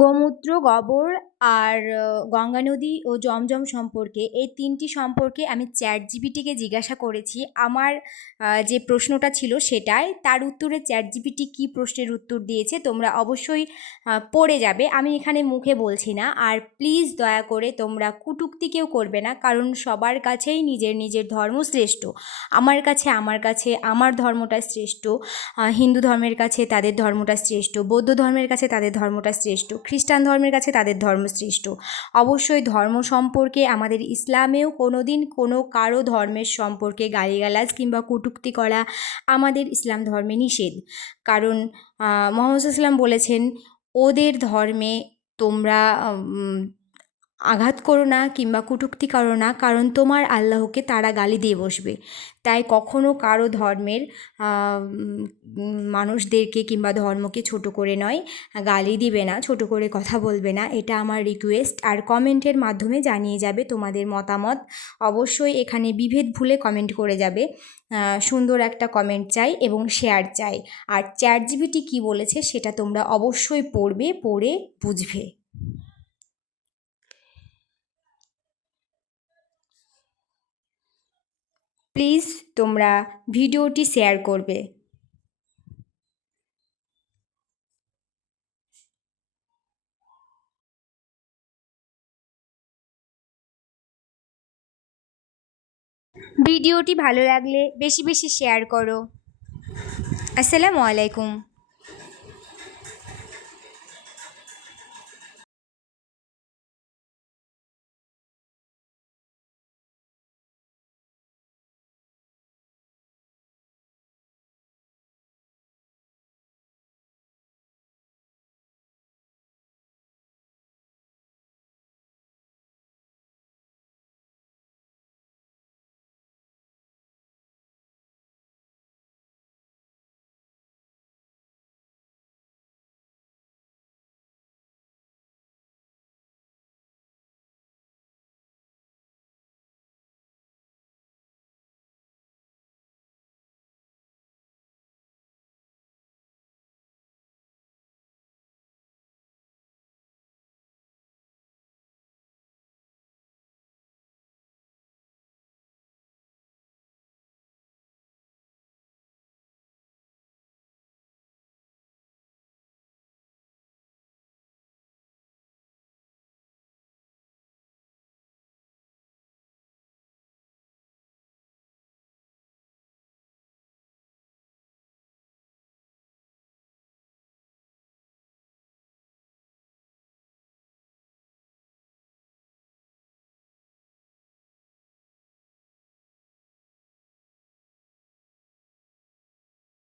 গোমূত্র, গোবর আর গঙ্গা নদী ও জমজম সম্পর্কে এই ৩টি সম্পর্কে আমি চ্যাটজিপিটিকে জিজ্ঞাসা করেছি। আমার যে প্রশ্নটা ছিল সেটাই। তার উত্তরে চ্যাটজিপিটি কী প্রশ্নের উত্তর দিয়েছে তোমরা অবশ্যই পড়ে যাবে। আমি এখানে মুখে বলছি না। আর প্লিজ দয়া করে তোমরা কটূক্তি কেউ করবে না, কারণ সবার কাছেই নিজের নিজের ধর্ম শ্রেষ্ঠ। আমার কাছে আমার ধর্মটা শ্রেষ্ঠ, হিন্দু ধর্মের কাছে তাদের ধর্মটা শ্রেষ্ঠ, বৌদ্ধ ধর্মের কাছে তাদের ধর্মটা শ্রেষ্ঠ, খ্রিস্টান ধর্মের কাছে তাদের ধর্ম শ্রেষ্ঠ। অবশ্যই ধর্ম সম্পর্কে আমাদের ইসলামেও কোনোদিন কোনো কারো ধর্মের সম্পর্কে গালিগালাজ কিংবা কটূক্তি করা আমাদের ইসলাম ধর্মে নিষেধ। কারণ মুহাম্মদ সাল্লাল্লাহু আলাইহি ওয়াসাল্লাম বলেছেন, ওদের ধর্মে তোমরা আঘাত করো না কিংবা কটূক্তি করো না, কারণ তোমার আল্লাহকে তারা গালি দিয়ে বসবে। তাই কখনো কারো ধর্মের মানুষদেরকে কিংবা ধর্মকে ছোট করে নয়, গালি দিবে না, ছোট করে কথা বলবে না, এটা আমার রিকোয়েস্ট। আর কমেন্টের মাধ্যমে জানিয়ে যাবে তোমাদের মতামত। অবশ্যই এখানে বিভেদ ভুলে কমেন্ট করে যাবে। সুন্দর একটা কমেন্ট চাই এবং শেয়ার চাই। আর চ্যাটজিপিটি কী বলেছে সেটা তোমরা অবশ্যই পড়বে, পড়ে বুঝবে। প্লিজ তোমরা ভিডিওটি শেয়ার করবে। ভিডিওটি ভালো লাগলে বেশি বেশি শেয়ার করো। আসসালামু আলাইকুম।